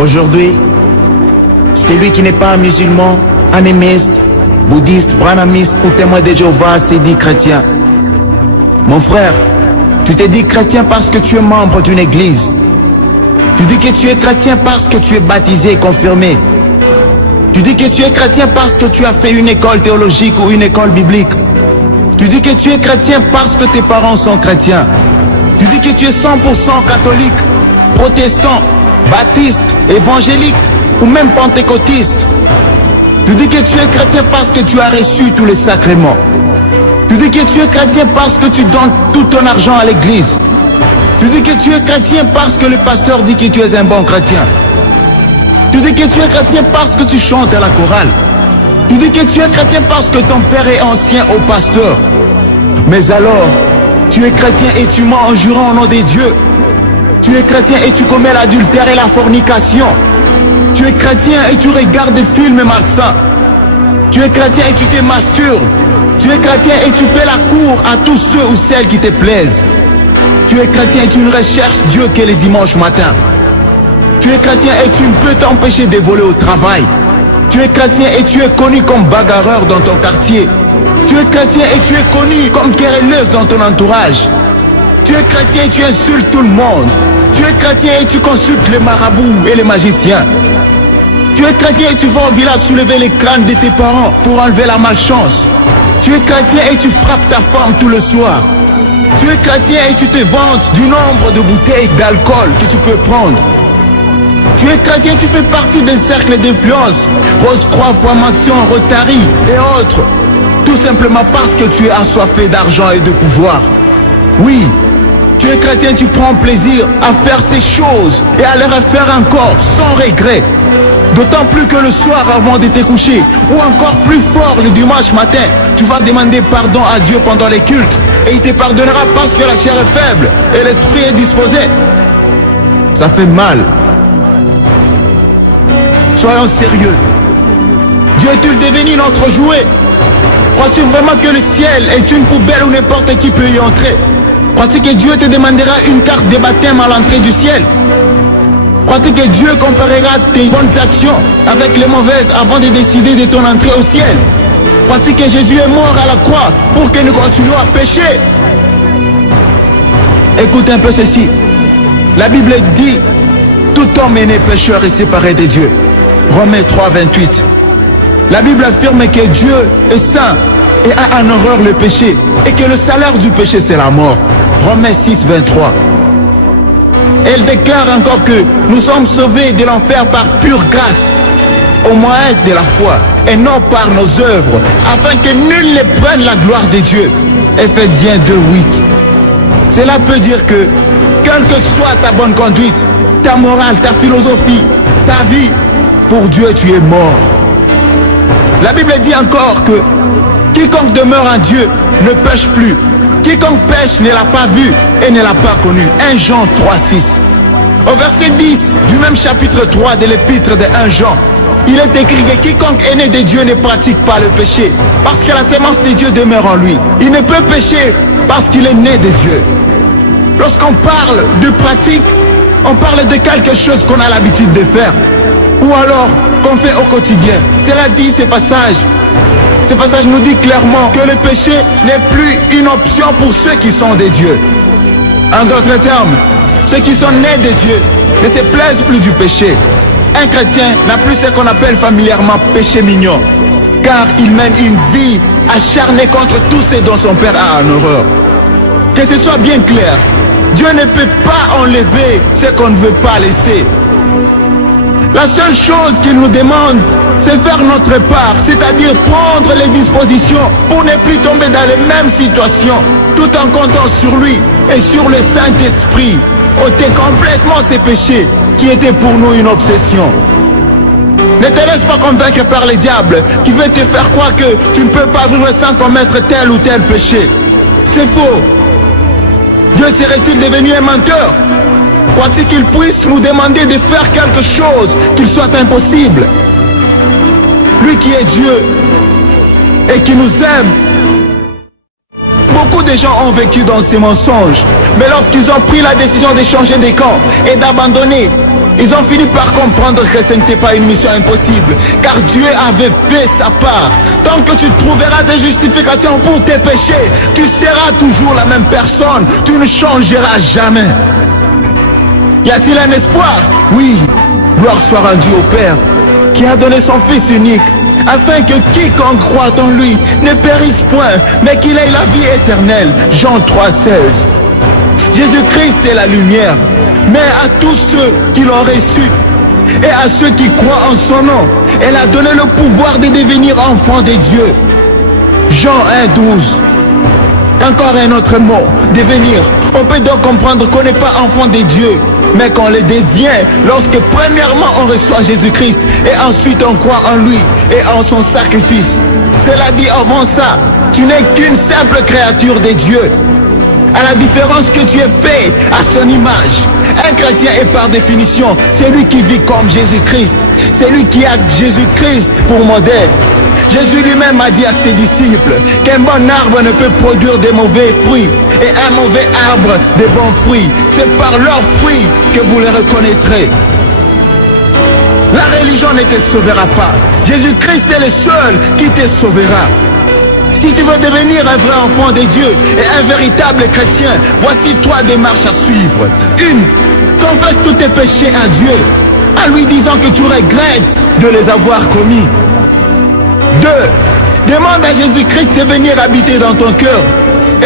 Aujourd'hui, celui qui n'est pas musulman, animiste, bouddhiste, branamiste ou témoin de Jéhovah s'est dit chrétien. Mon frère, tu t'es dit chrétien parce que tu es membre d'une église. Tu dis que tu es chrétien parce que tu es baptisé et confirmé. Tu dis que tu es chrétien parce que tu as fait une école théologique ou une école biblique. Tu dis que tu es chrétien parce que tes parents sont chrétiens. Tu dis que tu es 100% catholique, protestant, baptiste, évangélique ou même pentecôtiste. Tu dis que tu es chrétien parce que tu as reçu tous les sacrements. Tu dis que tu es chrétien parce que tu donnes tout ton argent à l'église. Tu dis que tu es chrétien parce que le pasteur dit que tu es un bon chrétien. Tu dis que tu es chrétien parce que tu chantes à la chorale. Tu dis que tu es chrétien parce que ton père est ancien au pasteur. Mais alors, tu es chrétien et tu mens en jurant au nom des dieux. Tu es chrétien et tu commets l'adultère et la fornication. Tu es chrétien et tu regardes des films malsains. Tu es chrétien et tu te masturbes. Tu es chrétien et tu fais la cour à tous ceux ou celles qui te plaisent. Tu es chrétien et tu ne recherches Dieu que les dimanches matins. Tu es chrétien et tu ne peux t'empêcher de voler au travail. Tu es chrétien et tu es connu comme bagarreur dans ton quartier. Tu es chrétien et tu es connu comme querelleuse dans ton entourage. Tu es chrétien et tu insultes tout le monde. Tu es chrétien et tu consultes les marabouts et les magiciens. Tu es chrétien et tu vas au village soulever les crânes de tes parents pour enlever la malchance. Tu es chrétien et tu frappes ta femme tout le soir. Tu es chrétien et tu te vantes du nombre de bouteilles d'alcool que tu peux prendre. Tu es chrétien et tu fais partie d'un cercle d'influence, Rose-Croix, Formation, Rotary et autres. Tout simplement parce que tu es assoiffé d'argent et de pouvoir. Oui, tu es chrétien et tu prends plaisir à faire ces choses et à les refaire encore sans regret. D'autant plus que le soir avant de te coucher, ou encore plus fort le dimanche matin, tu vas demander pardon à Dieu pendant les cultes et il te pardonnera parce que la chair est faible et l'esprit est disposé. Ça fait mal. Soyons sérieux. Dieu est-il devenu notre jouet? Crois-tu vraiment que le ciel est une poubelle où n'importe qui peut y entrer? Crois-tu que Dieu te demandera une carte de baptême à l'entrée du ciel? Crois-tu que Dieu comparera tes bonnes actions avec les mauvaises avant de décider de ton entrée au ciel? Crois-tu que Jésus est mort à la croix pour que nous continuions à pécher? Écoute un peu ceci. La Bible dit, tout homme est né pécheur et séparé de Dieu. Romains 3, 28. La Bible affirme que Dieu est saint et a en horreur le péché et que le salaire du péché c'est la mort. Romains 6, 23. Elle déclare encore que nous sommes sauvés de l'enfer par pure grâce, au moyen de la foi, et non par nos œuvres, afin que nul ne prenne la gloire de Dieu. Ephésiens 2, 8. Cela peut dire que, quelle que soit ta bonne conduite, ta morale, ta philosophie, ta vie, pour Dieu tu es mort. La Bible dit encore que quiconque demeure en Dieu ne pêche plus. Quiconque pêche ne l'a pas vu et ne l'a pas connu. 1 Jean 3, 6. Au verset 10 du même chapitre 3 de l'épître de 1 Jean, il est écrit que quiconque est né de Dieu ne pratique pas le péché, parce que la sémence de Dieu demeure en lui. Il ne peut pécher parce qu'il est né de Dieu. Lorsqu'on parle de pratique, on parle de quelque chose qu'on a l'habitude de faire, ou alors qu'on fait au quotidien. Cela dit ce passage. Ce passage nous dit clairement que le péché n'est plus une option pour ceux qui sont des dieux. En d'autres termes, ceux qui sont nés de Dieu ne se plaisent plus du péché. Un chrétien n'a plus ce qu'on appelle familièrement péché mignon, car il mène une vie acharnée contre tout ce dont son père a en horreur. Que ce soit bien clair, Dieu ne peut pas enlever ce qu'on ne veut pas laisser. La seule chose qu'il nous demande, c'est faire notre part, c'est-à-dire prendre les dispositions pour ne plus tomber dans les mêmes situations, tout en comptant sur lui et sur le Saint-Esprit, ôter complètement ces péchés qui étaient pour nous une obsession. Ne te laisse pas convaincre par le diable qui veut te faire croire que tu ne peux pas vivre sans commettre tel ou tel péché. C'est faux. Dieu serait-il devenu un menteur? Crois-tu qu'il puisse nous demander de faire quelque chose qu'il soit impossible? Lui qui est Dieu et qui nous aime. Beaucoup de gens ont vécu dans ces mensonges, mais lorsqu'ils ont pris la décision de changer de camp et d'abandonner Ils ont fini par comprendre que ce n'était pas une mission impossible, car Dieu avait fait sa part. Tant que tu trouveras des justifications pour tes péchés, tu seras toujours la même personne, tu ne changeras jamais. Y a-t-il un espoir? Oui, gloire soit rendue au Père, qui a donné son Fils unique, afin que quiconque croit en lui ne périsse point, mais qu'il ait la vie éternelle. Jean 3,16. Jésus-Christ est la lumière, mais à tous ceux qui l'ont reçu et à ceux qui croient en son nom, elle a donné le pouvoir de devenir enfants de Dieu. Jean 1,12. Encore un autre mot, devenir. On peut donc comprendre qu'on n'est pas enfant de Dieu, mais qu'on le devient lorsque premièrement on reçoit Jésus-Christ et ensuite on croit en lui et en son sacrifice. Cela dit, avant ça, tu n'es qu'une simple créature de Dieu, à la différence que tu es fait à son image. Un chrétien est par définition celui qui vit comme Jésus-Christ, celui qui a Jésus-Christ pour modèle. Jésus lui-même a dit à ses disciples qu'un bon arbre ne peut produire de mauvais fruits et un mauvais arbre de bons fruits. C'est par leurs fruits que vous les reconnaîtrez. La religion ne te sauvera pas. Jésus-Christ est le seul qui te sauvera. Si tu veux devenir un vrai enfant de Dieu et un véritable chrétien, voici trois démarches à suivre. 1. Confesse tous tes péchés à Dieu, en lui disant que tu regrettes de les avoir commis. 2. Demande à Jésus-Christ de venir habiter dans ton cœur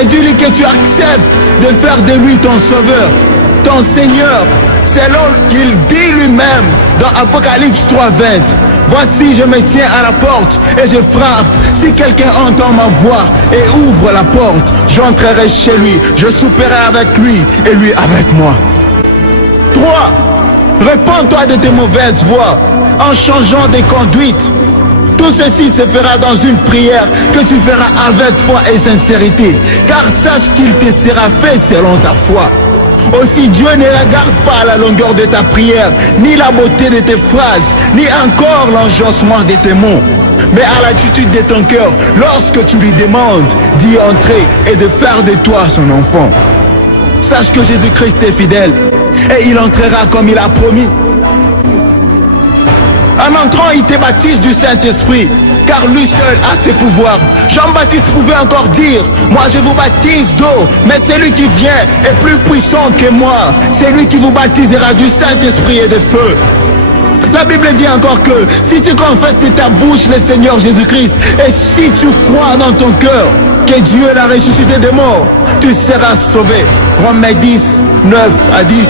et dis-lui que tu acceptes de faire de lui ton sauveur, ton Seigneur, selon qu'il dit lui-même dans Apocalypse 3,20. Voici, je me tiens à la porte et je frappe. Si quelqu'un entend ma voix et ouvre la porte, j'entrerai chez lui, je souperai avec lui et lui avec moi. 3. Répands-toi de tes mauvaises voies en changeant de conduite. Tout ceci se fera dans une prière que tu feras avec foi et sincérité, car sache qu'il te sera fait selon ta foi. Aussi, Dieu ne regarde pas la longueur de ta prière, ni la beauté de tes phrases, ni encore l'enjancement de tes mots, mais à l'attitude de ton cœur lorsque tu lui demandes d'y entrer et de faire de toi son enfant. Sache que Jésus-Christ est fidèle et il entrera comme il a promis. En entrant, il te baptise du Saint-Esprit, car lui seul a ses pouvoirs. Jean-Baptiste pouvait encore dire, moi je vous baptise d'eau, mais celui qui vient est plus puissant que moi. C'est lui qui vous baptisera du Saint-Esprit et de feu. La Bible dit encore que si tu confesses de ta bouche le Seigneur Jésus-Christ et si tu crois dans ton cœur que Dieu l'a ressuscité des morts, tu seras sauvé. Romains 10, 9 à 10.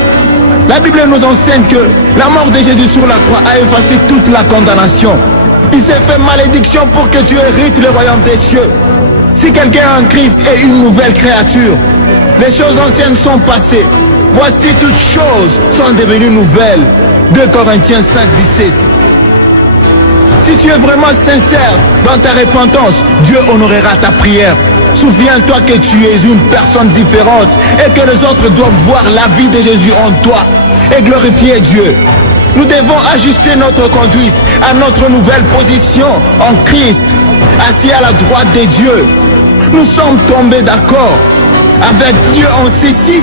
La Bible nous enseigne que la mort de Jésus sur la croix a effacé toute la condamnation. Il s'est fait malédiction pour que tu hérites le royaume des cieux. Si quelqu'un en Christ est une nouvelle créature, les choses anciennes sont passées. Voici toutes choses sont devenues nouvelles. 2 Corinthiens 5, 17. Si tu es vraiment sincère dans ta repentance, Dieu honorera ta prière. Souviens-toi que tu es une personne différente et que les autres doivent voir la vie de Jésus en toi et glorifier Dieu. Nous devons ajuster notre conduite à notre nouvelle position en Christ, assis à la droite de Dieu. Nous sommes tombés d'accord avec Dieu en ceci,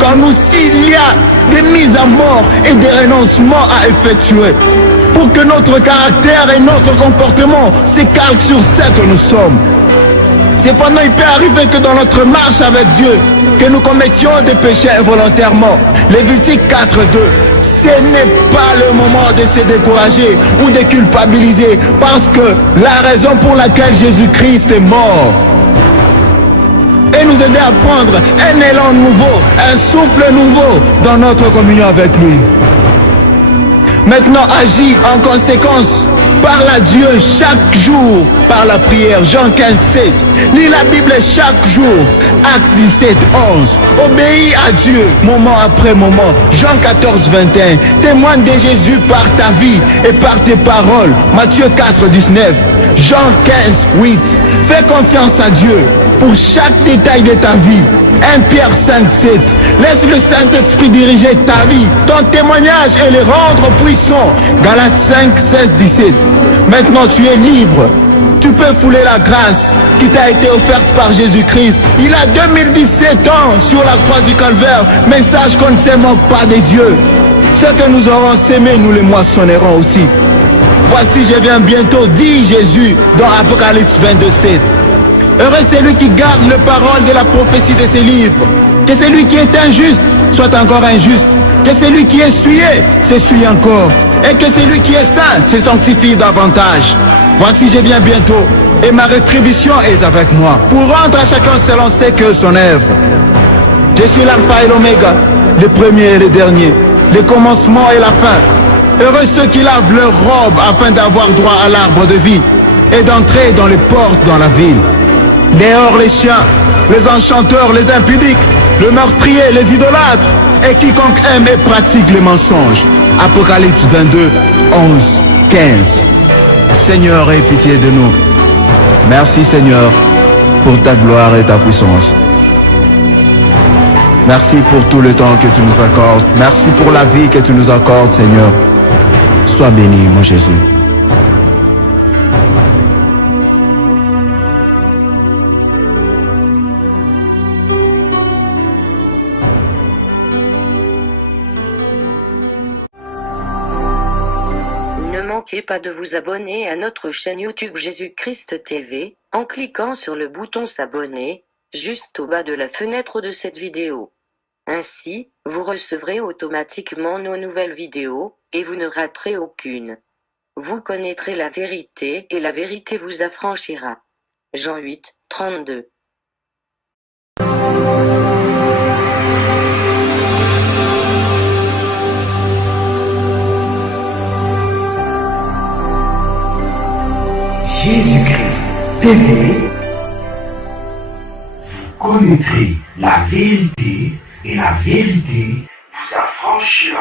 quand nous s'il y a des mises à mort et des renoncements à effectuer, pour que notre caractère et notre comportement se calquent sur ce que nous sommes. Cependant, il peut arriver que dans notre marche avec Dieu, que nous commettions des péchés involontairement. Lévitique 4.2. Ce n'est pas le moment de se décourager ou de culpabiliser, parce que la raison pour laquelle Jésus-Christ est mort et nous aider à prendre un élan nouveau, un souffle nouveau dans notre communion avec lui. Maintenant, agis en conséquence. Parle à Dieu chaque jour par la prière. Jean 15, 7. Lis la Bible chaque jour. Acte 17, 11. Obéis à Dieu moment après moment. Jean 14, 21. Témoigne de Jésus par ta vie et par tes paroles. Matthieu 4, 19. Jean 15, 8. Fais confiance à Dieu pour chaque détail de ta vie. 1 Pierre 5, 7. Laisse le Saint-Esprit diriger ta vie, ton témoignage et le rendre puissant. Galates 5, 16, 17. Maintenant tu es libre. Tu peux fouler la grâce qui t'a été offerte par Jésus-Christ. Il a 2017 ans sur la croix du Calvaire. Mais sache qu'on ne se moque pas de Dieu. Ce que nous aurons sémé, nous les moissonnerons aussi. Voici, je viens bientôt, dit Jésus dans Apocalypse 22:7. Heureux celui qui garde les paroles de la prophétie de ces livres. Que celui qui est injuste soit encore injuste. Que celui qui est souillé s'essuie encore. Et que celui qui est saint se sanctifie davantage. Voici, je viens bientôt, et ma rétribution est avec moi, pour rendre à chacun selon ce que son œuvre. Je suis l'alpha et l'oméga, le premier et le dernier, le commencement et la fin. Heureux ceux qui lavent leurs robes afin d'avoir droit à l'arbre de vie et d'entrer dans les portes dans la ville. Dehors les chiens, les enchanteurs, les impudiques, le meurtrier, les idolâtres et quiconque aime et pratique les mensonges. Apocalypse 22, 11, 15. Seigneur, aie pitié de nous. Merci Seigneur pour ta gloire et ta puissance. Merci pour tout le temps que tu nous accordes. Merci pour la vie que tu nous accordes, Seigneur. Sois béni, mon Jésus. Ne manquez pas de vous abonner à notre chaîne YouTube Jésus-Christ TV, en cliquant sur le bouton s'abonner, juste au bas de la fenêtre de cette vidéo. Ainsi, vous recevrez automatiquement nos nouvelles vidéos, et vous ne raterez aucune. Vous connaîtrez la vérité, et la vérité vous affranchira. Jean 8, 32. Jésus-Christ TV, vous connaîtrez la vérité et la vérité vous affranchira.